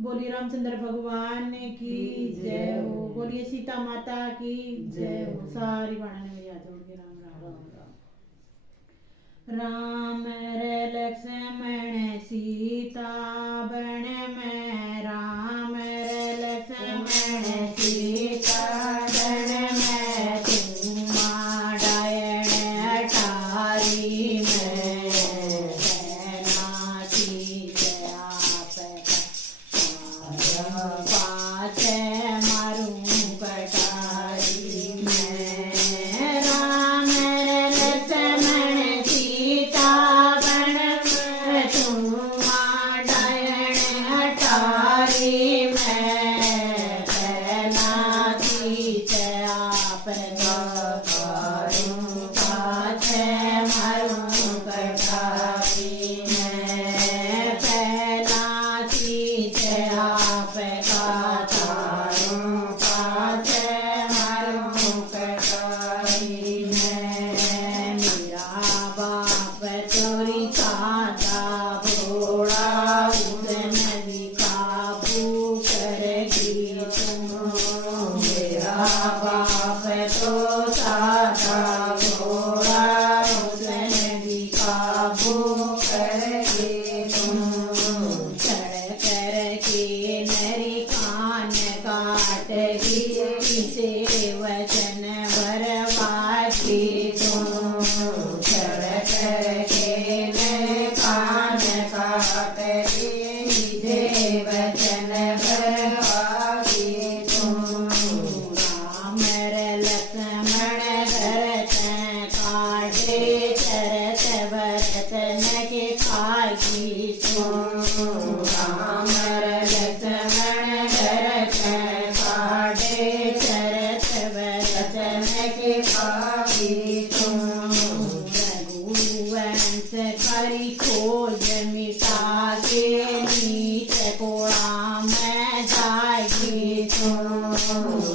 बोलिए रामचंद्र भगवान की जय हो। बोलिए सीता माता की जय हो। सारी बाणा ने मेरी हाथ जोड़ के राम राम राम राम। रे लक्ष्मण सीता बन में राम। रे लक्ष्मण सीता बन में तुम डायण अटारी में सेना की आप पास मारूं कटारी में राम। लक्ष्मण सीता बन में तुम डायण अटारी में सेना की आप मारूं पास मारूं कटारी में पहला की आप का तारूं पास मारूं कटारी में। मेरा बाप चोरी खाता भोला उसने भी काबू करेगी तुम। मेरा बाप तो साधा भोला उसने भी काबू करेगी तुम। चढ़ कर के नरी कान काटेगी इसे वचन भरवाती तुम। चढ़ कर के नरी कान काटेगी इसे वचन भरवाती तुम। राम लक्ष्मण भरत काटे चरत भरतन के खागी तुम। राम लक्ष्मण भरत काटे चरत भरतन के खागी तुम। रघुवंश करी खोज मिटा के नीच कोड़ा में जाएगी तुम।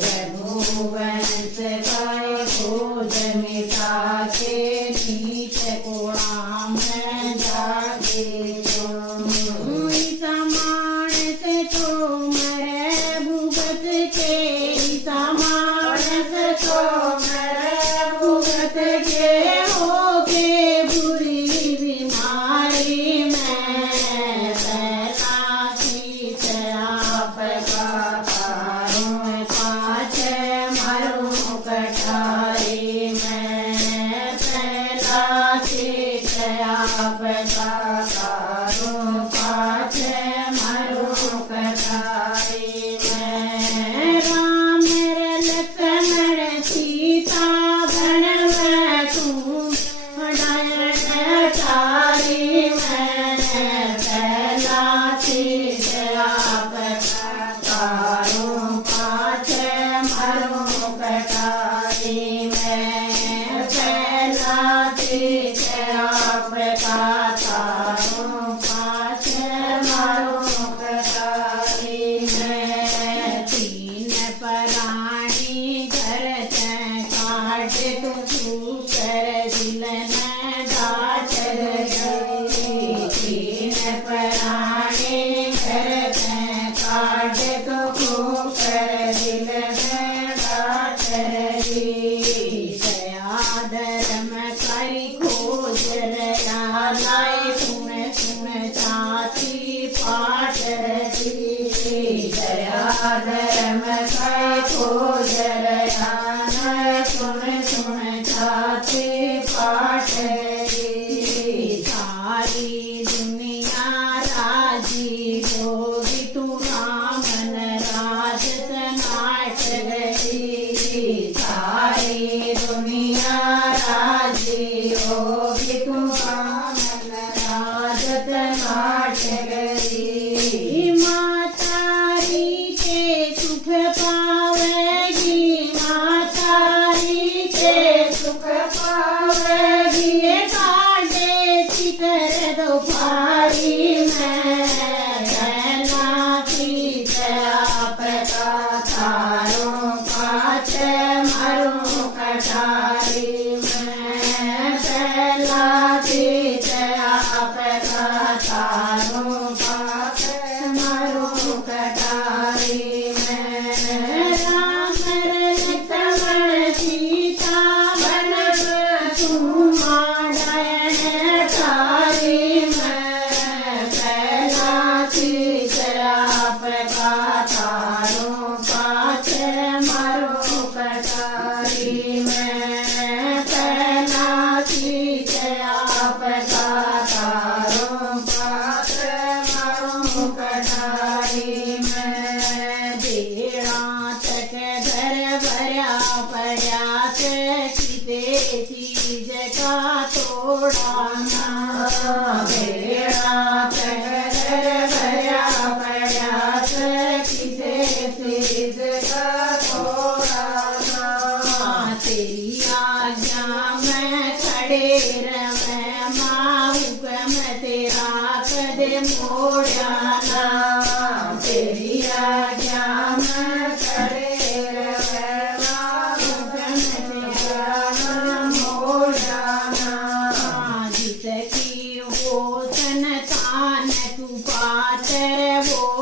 रघुवंश करी खोज मिटा के नीच कोड़ा में जाएगी तुम। समान से तो मरे भुगत के समान से तो मरे भुगत के हो के बुरी बीमारी में पहला सीत आप का तारूं पाछ मारूं कटारी में। पहला सीत आप का तारूं पाछ मारूं कटारी में। राम लक्ष्मण सीता बन में तुम डायण अटारी में। पहला सीत आप का तारूं पाछ मारूं कटारी में। पहला सीत आप का तारूं पाछ मारूं कटारी में। तीन पराणी घर काट तू कर दिल न डाट गई। तीन पराणी घर काट तू कर दिल न डाट गई। दया धर्म करी खोज रया लाई सुन सुन चाची पाठ रही। दया धर्म करी खोज रया लाई सुन सुन चाची पाठ रही। सारी दुनिया राजी होगी तू रामन राज नाट गई। सारी दुनिया राजी होगी तू रामन राज नाट गई। मातारी के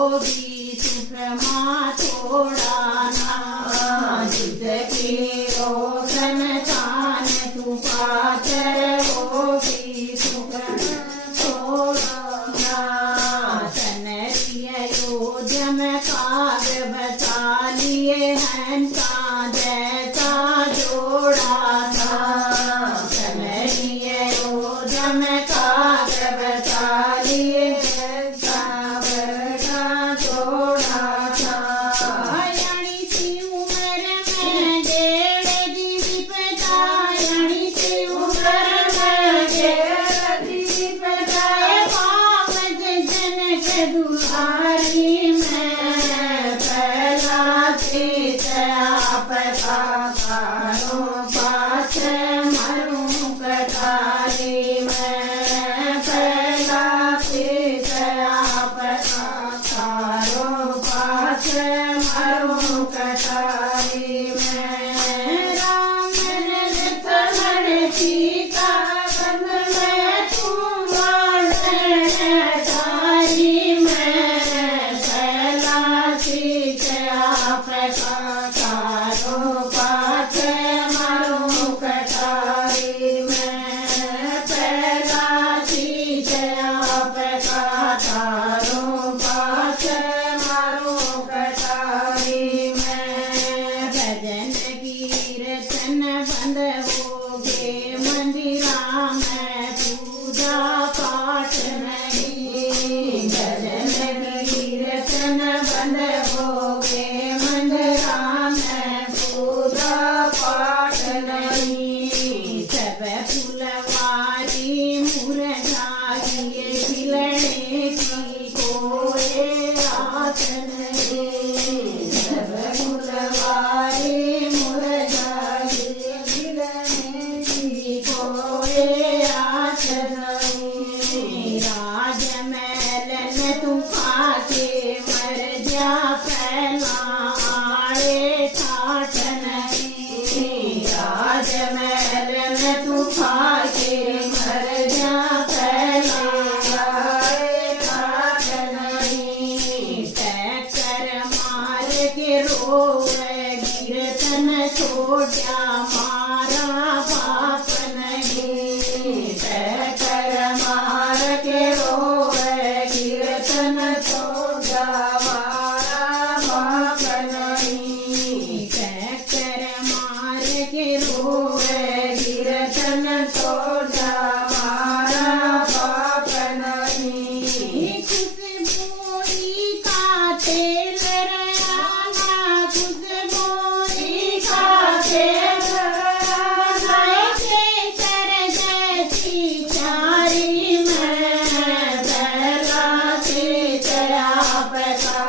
भी सुख माँ थोड़ा ना, जिसकी रोशन तान तू पाकर वो भी सुख थोड़ा ना। तनरी अयोध्या में काग बचा लिए हंसा जैसा जोड़ा था। तनरी अयोध्या में काग बचा लिए हंसा बड़ा जोड़ा था। यानी सी उम्र में डेढ़ दी पिता, यानी सी उम्र में डेढ़ दी पिता, पावज जनक दुआरी में पहला चित आपका कारो पाछ मरूं कटारी में। पहला चित आपका कारो पाछ मरूं कटारी में। राम लक्ष्मण सीता वन में तू तारी में। पहला चित आपका कारो पाछ मरूं कटारी में। पहला चित आपका कारो पाछ मरूं कटारी में। भजन कीर्तन बंद होगे मंदिरा में, पूजा पाठ नहीं। भजन कीर्तन बंद होगे मंदिरा में, पूजा पाठ नहीं। सब फुलवारी मुरझाइए खिलने की कोई आस नहीं। सब फुलवारी मुरझाइए खिलने की कोई आस नहीं। राजमहल में तू खाके मर जा पहला आड़े ठाठ नहीं। राजमहल में तू खाके मर जा पहला आड़े ठाठ नहीं। टक्कर मार के रोए कीर्तन छोड़ा मारा बाप नहीं। टक्कर मार के रोए कीर्तन छोड़ा मारा बाप नहीं। टक्कर मार के रोए कीर्तन छोड़ा मारा बाप नहीं। खुशबोई का तेल रयाना, खुशबोई का तेल रयाना, केसर जैसी चारी में। पहला चित आपका